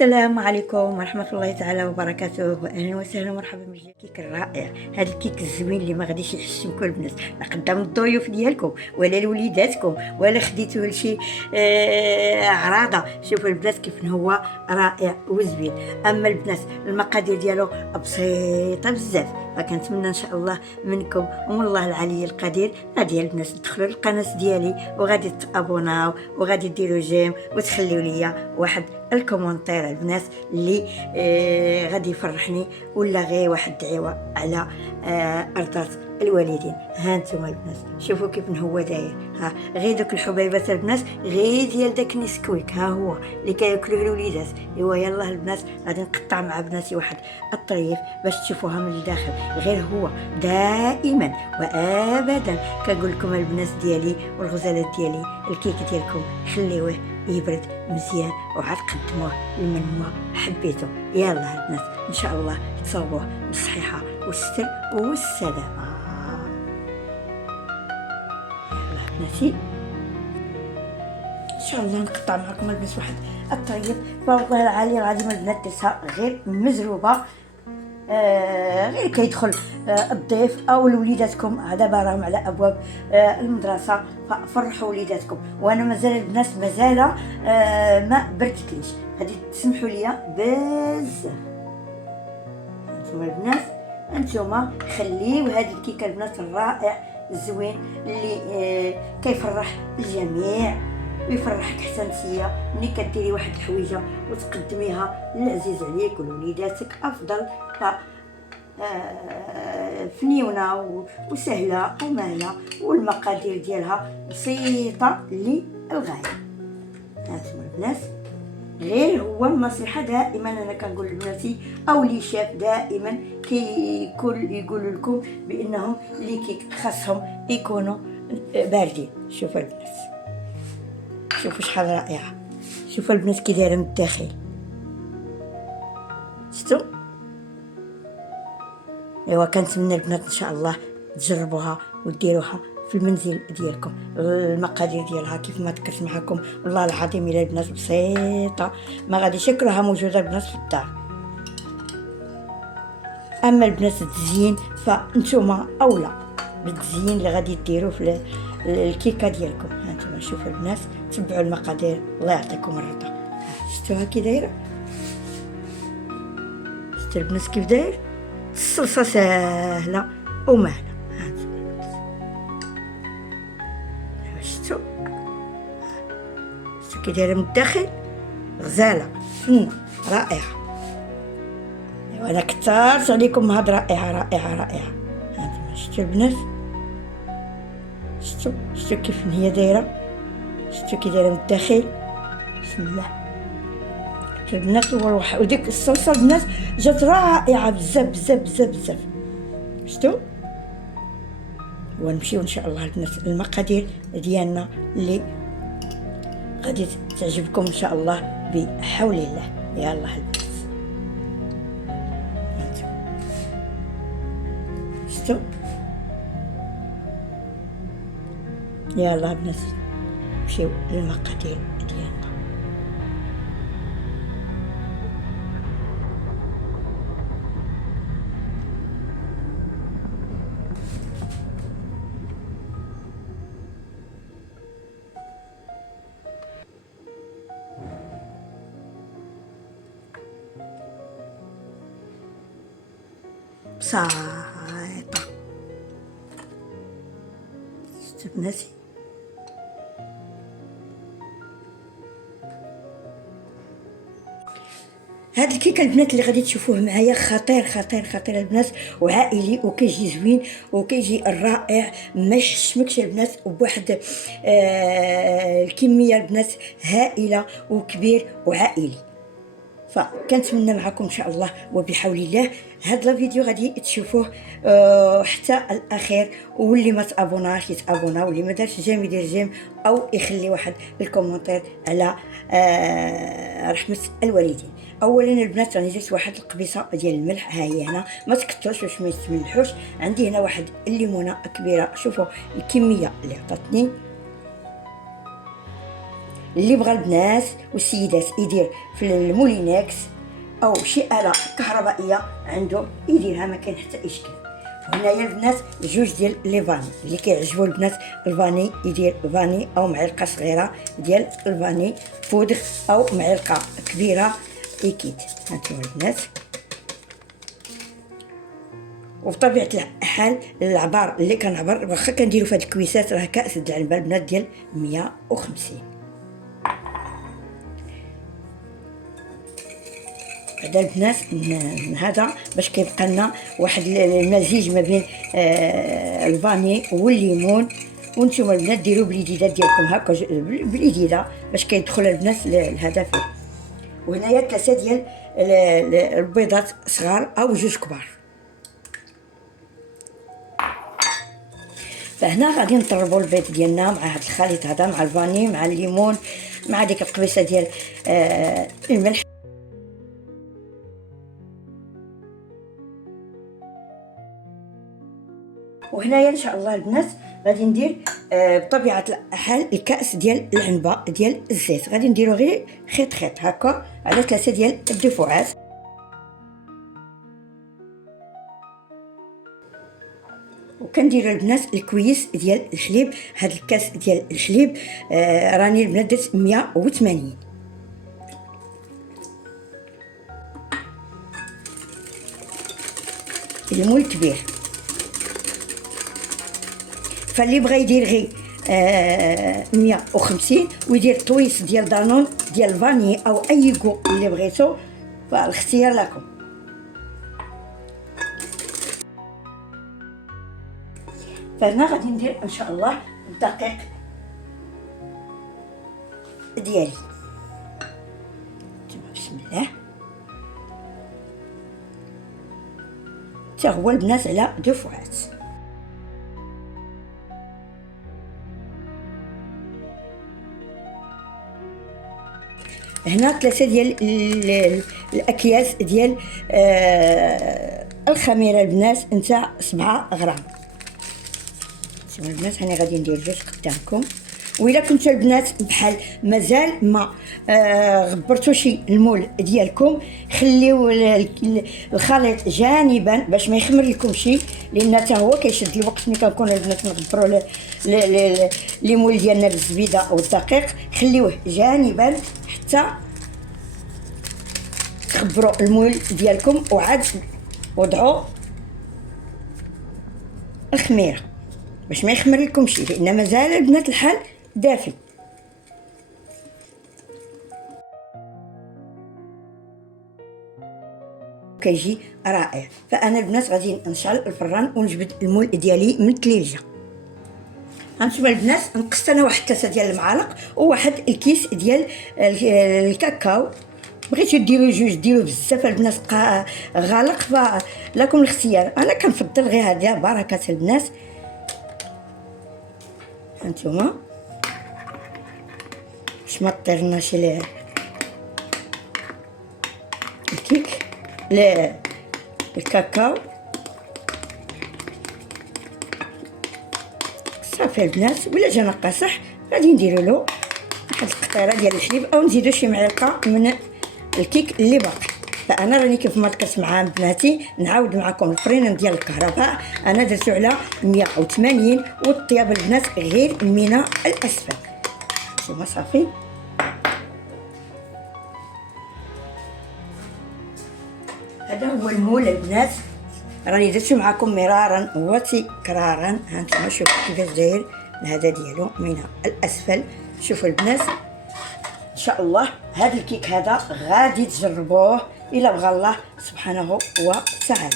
السلام عليكم ورحمة الله تعالى وبركاته، أهلا وسهلا ومرحبا بالكيك الرائع. هذا الكيك الزوين اللي ما غاديش يحشمكم البنات، لا قدام الضيوف ديالكم ولا لوليداتكم ولا خديتوه لشي عراضة. شوفوا البنات كيف هو رائع وزوين. أما البنات المقادير ديالو بسيطة بزاف، فكنتمنى إن شاء الله منكم ومن الله العلي القدير غادي البنات تدخلوا للقناة ديالي وغادي تابوناو وغادي ديروا جيم وتخليوا ليا واحد الكومنتير البنات اللي غادي يفرحني، ولا غير واحد دعوه على ارضات الوالدين. ها انتم البنات شوفوا كيف هو داير، ها غير دوك الحبيبات البنات غير ديال داك نسكويك، ها هو اللي كياكلوه الوليدات. ايوا يلاه البنات غادي نقطع مع بناتي واحد الطريف باش تشوفوها من الداخل. غير هو دائما وابدا كنقول لكم البنات ديالي والغزالات ديالي، الكيك ديالكم خليوه يبرد مزيان وعاد قدموه لمن ما حبيتو. يلا البنات ان شاء الله تصوبوه بالصحيحه والستر والسلامه. يلا بناتي ان شاء الله نقطع معكم البنات واحد الطريف، فوالله العلي العظيم البنات درتها غير مزروبه، غير كيدخل الضيف او وليداتكم دابا راهم على ابواب المدرسه، ففرحوا وليداتكم. وانا مازال البنات مازال ما بردتليش، غادي تسمحوا لي بزاف. انتم البنات انتم خليو هذه الكيكه البنات الرائع الزوين اللي كيفرح الجميع ويفرحك حتى نتيا ملي كديري واحد الحويجه وتقدميها للعزيز عليك ولوليداتك افضل. ف فنيونه وسهله ومهله، والمقادير ديالها بسيطه للغايه. هانتوما البنات غير هو النصيحه دائما انا كنقول لبناتي او لي شاف دائما يقولوا لكم بانهم لي كيك خاصهم يكونوا باردين. شوفوا البنات شوفوا شحال رائعه، شوفوا البنات كي دايره من الداخل، شفتوا؟ ايوا كنتمنى البنات ان شاء الله تجربوها وديروها في المنزل ديالكم. المقادير ديالها كيف ما ذكرت معكم والله العظيم الى البنات بسيطه، ما غاديش يكرهها موجوده البنات في الدار. اما البنات التزيين فانتوما اولى بالتزيين اللي غادي ديروه في الكيكه ديالكم. هانتوما شوفوا البنات تبعوا المقادير الله يعطيكم الرضا. شفتوها كي دايره؟ شفتوا البنات كيف داير؟ الصلصه ساهله ومهله. شفتوا كي دايره من الداخل؟ غزاله رائعه. وانا كثرت عليكم هاد رائعه رائعه رائعه. هانتوما شفتوا البنات؟ شفتوا كيف هي دايره؟ شفتوا كي دايره من الداخل؟ بسم الله البنات. وديك الصلصه البنات جات رائعه بزاف بزاف بزاف بزاف. شفتوا؟ ونمشيو ان شاء الله البنات المقادير ديالنا اللي غادي تعجبكم ان شاء الله بحول الله. يلا البنات شفتوا؟ يلا البنات نمشيو للمقادير ديالنا. بسيطة شفتوا بناتي؟ هاد الكيكه البنات اللي غادي تشوفوه معايا خطير خطير خطير البنات، وعائلي وكيجي زوين وكيجي رائع، ما يحشمكش البنات، وبواحد الكميه البنات هائله وكبير وعائلي. فكنتمنى معكم ان شاء الله وبحول الله هذا الفيديو غادي تشوفوه حتى الاخير، واللي ما تابوناش يتابونا، واللي ما دارش جيم يدير جيم او يخلي واحد الكومنتير على رحمه الوالدين. اولا البنات راني درت واحد القبيصه ديال الملح، ها هي هنا ما تكثرش باش ما يتملحوش. عندي هنا واحد الليمونه كبيره، شوفوا الكميه اللي عطاتني، اللي بغى البنات والسيدات يدير في المولينكس او شي آلة كهربائيه عنده يديرها، ما كاين حتى اشكال. هنايا البنات جوج ديال لي فاني اللي كيعجبوا البنات، الفاني يدير فاني او معلقه صغيره ديال الفاني بودر او معلقه كبيره ليكيد. هانتوما البنات، وبطبيعه الحال العبار اللي كنعبر واخا كنديروا في هاد الكويسات راه كاس د العنبه البنات ديال 150. بعدا البنات هذا باش كيبقى لنا واحد المزيج ما بين الفاني والليمون. وانتم البنات ديروا باليديدات ديالكم هكا باليديده باش كيدخل البنات لهذا فيه. وهنايا 3 ديال البيضات صغار او 2 كبار. فهنا غادي نطربوا البيض ديالنا مع هذا الخليط هذا، مع الفاني مع الليمون مع ديك القبيصه ديال الملح. وهنايا ان شاء الله البنات غادي ندير بطبيعه الحال الكاس ديال العنبه ديال الزيت، غادي نديرو غير خيط خيط هكا على 3 ديال الدفعات. وكندير البنات الكويس ديال الحليب. هاد الكاس ديال الحليب راني البنات درت 180. المول كبير، فاللي بغى يدير غير 150 ويدير طويس ديال دانون ديال فاني او اي كو اللي بغيتو، فالاختيار لكم. فهنا غادي ندير ان شاء الله الدقيق ديالي. بسم الله، حتى هو البنات على دفعات. هنا 3 ديال الاكياس ديال الخميره البنات نتاع 7 غرام. شوفوا البنات هاني غادي ندير جوج قدامكم. وإلا كنتو البنات بحال مازال ما غبرتوش المول ديالكم، خليو الخليط جانبا باش ما يخمر لكمش، لان حتى هو كيشد الوقت ملي كنكونوا البنات نغبروا لي مول ديالنا بالزبيده او الدقيق. خليوه جانبا حتى تخبروا المول ديالكم، وعاد وضعوا الخميره باش ما يخمر لكمش، لان مازال البنات الحال دافي. كيجي رائع. فانا البنات غادي نشعل الفران ونجبد المول ديالي من الثلاجه. هانتوما البنات نقصت انا واحد 3 ديال المعالق وواحد الكيس ديال الكاكاو. بغيتو ديروا جوج ديروا بزاف البنات غالق، فلكم الاختيار. انا كنفضل غير هذه بركه البنات. هانتوما باش ما طيرناش الكيك الكاكاو. صافي البنات، ولا جا ناقص صح غادي نديروا له واحد القطيره ديال الحليب او نزيدوا شي معلقه من الكيك اللي باقي. فانا راني كيف ما ذكرت مع بناتي نعاود معكم الفرينه ديال الكهرباء انا درتو على 180 والطياب البنات غير من الاسفل. ثم صافي هذا هو المول البنات، راني درتو معكم مرارا وتكرارا. هانتوما شوفوا كيفاش داير هذا ديالو من الاسفل. شوفوا البنات ان شاء الله هذا الكيك هذا غادي تجربوه الا بغى الله سبحانه وتعالى.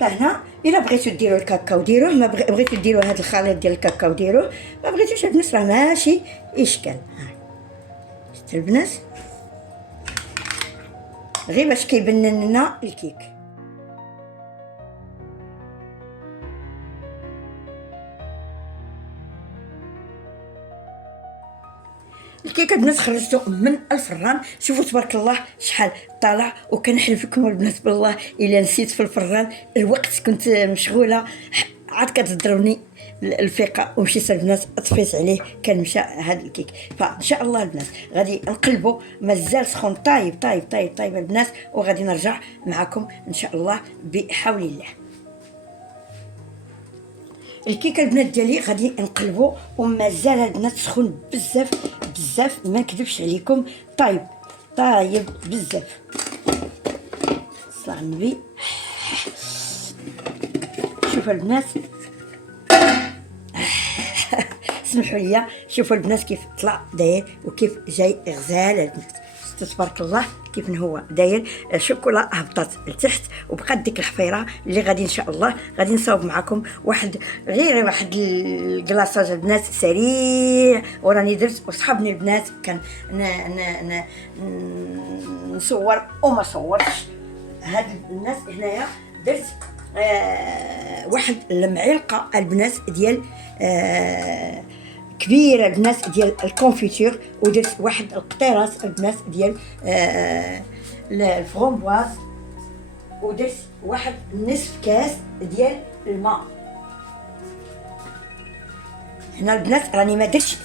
فهنا الا بغيتو ديروا الكاكاو ديروه، ما بغيتو ديروا هذا الخليط ديال الكاكاو ديروه، ما بغيتوش البنات راه ماشي اشكال. شفتوا البنات غير باش كيبان لنا الكيك. الكيكه البنات خرجته من الفران، شوفوا تبارك الله شحال طالع. وكنحلف لكم البنات بالله الا نسيت في الفران الوقت، كنت مشغوله عاد كتضربني الفيقه ومشيت البنات طفيت عليه، كان مشى هذا الكيك. فان شاء الله البنات غادي نقلبوا، مازال سخون طايب طايب طايب طايب البنات، وغادي نرجع معكم ان شاء الله بحول الله. الكيكه البنات ديالي غادي نقلبوا ومازال البنات سخون بزاف بزاف، ما نكذبش عليكم، طايب طايب بزاف. صلى على النبي. شوفوا البنات سمحوا لي، شوفوا البنات كيف طلع داير وكيف جاي غزال البنات، تبارك الله كيف هو داير. الشوكولا هبطت لتحت وبقات ديك الحفيره اللي غادي ان شاء الله غادي نصاوب معكم واحد الكلاصاج البنات سريع، وراني درت وصحابني البنات كان نصور وما صورتش. هاد الناس هنايا درت واحد المعلقه البنات ديال كبيره البنات ديال الكونفيتور، ودرت واحد القطيرات البنات ديال الفرومبواز، ودرت واحد نصف كاس ديال الماء. هنا البنات راني ما درتش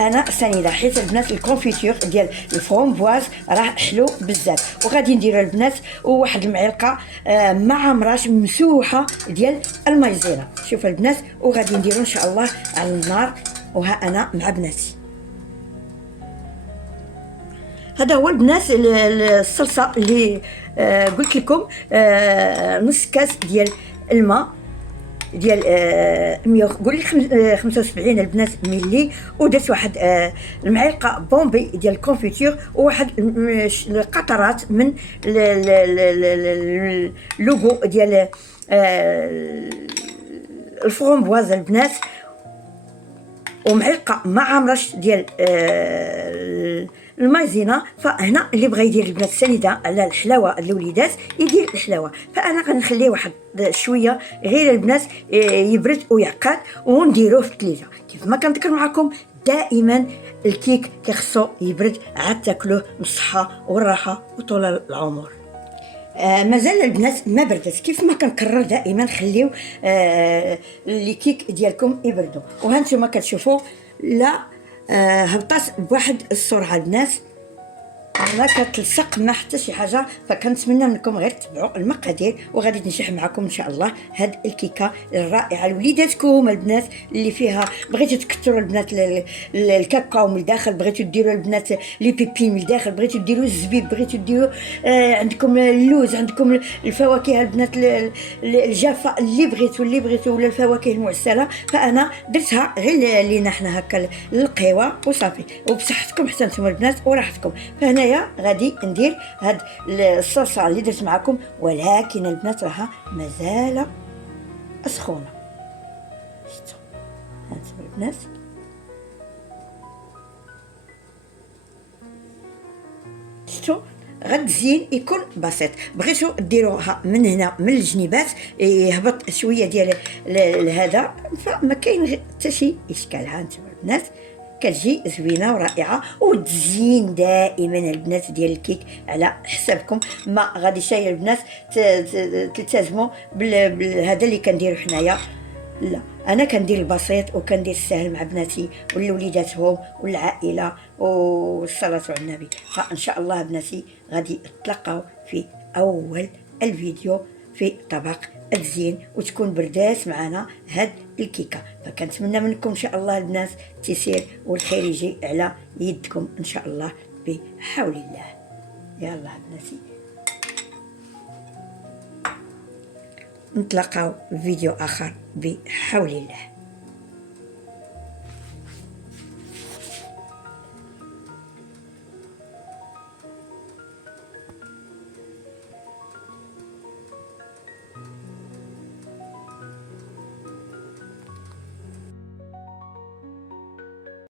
انا سنيده، حيت البنات الكونفيتور ديال الفرومبواز راه حلو بزاف. وغادي نديروا البنات وواحد المعلقه مع مراش مسوحه ديال المايزينا، شوفوا البنات، وغادي نديروا ان شاء الله على النار. وها انا مع بناتي، هذا هو البنات الصلصه اللي قلت لكم، نص كاس ديال الماء ديال 100 قول لي 75 البنات ملي، ودرت واحد المعلقه بومبي ديال الكونفيتور، وواحد القطرات من اللوغو ديال الفرومبواز البنات، ومعلقه مع مرش ديال المايزينا. فهنا اللي بغى يدير البنات سنيده على الحلاوه الوليدات يدير الحلاوه، فانا غنخليه واحد شويه غير البنات يبرد ويعقد ونديروه في الثلاجه. كيف ما كنذكر معكم دائما الكيك كيخصو يبرد عاد تاكلوه بالصحه والراحه وطول العمر. مازال البنات ما بردت، كيف ما كنكرر دائما خليو لي كيك ديالكم يبردوا. وهانتوما كتشوفوا لا هبطات بواحد السرعه البنات، ما كتلصق ما حتى شي حاجه. فكنتمنى منكم غير تبعوا المقادير، وغادي نشرح معكم ان شاء الله هاد الكيكه الرائعه لوليداتكم البنات، اللي فيها بغيتو تكثروا البنات الكاكاو من الداخل، بغيتو ديروا البنات لي بيبين من الداخل، بغيتو ديروا الزبيب، بغيتو ديروا عندكم اللوز، عندكم الفواكه البنات الجافه اللي بغيتو ولا الفواكه المعسله. فانا درتها غير لينا حنا هكا للقهوه وصافي، وبصحتكم حتى نتوما البنات وراحتكم. فهنا غادي ندير هاد الصلصه اللي درت معكم، ولكن البنات راها مازال سخونه. شفتوا هانتوما البنات، شفتوا غد الزين يكون بسيط. بغيتو ديروها من هنا من الجنيبات يهبط شويه ديال هذا، فما كاين حتى شي اشكال. هانتوما البنات كتجي زوينه ورائعه. والتزيين دائما البنات ديال الكيك على حسابكم، ما غاديش البنات تلتزموا بهذا اللي كنديروا حنايا، لا انا كندير البسيط وكندير السهل مع بناتي ولوليداتهم والعائله والصلاه على النبي. فان شاء الله بناتي غادي تلقاو في اول الفيديو في طبق الزين، وتكون بردات معنا هاد الكيكه. فكنتمنى منكم ان شاء الله البنات التيسير والخير يجي على يدكم ان شاء الله بحول الله. يلا بناتي نتلاقاو في فيديو اخر بحول الله.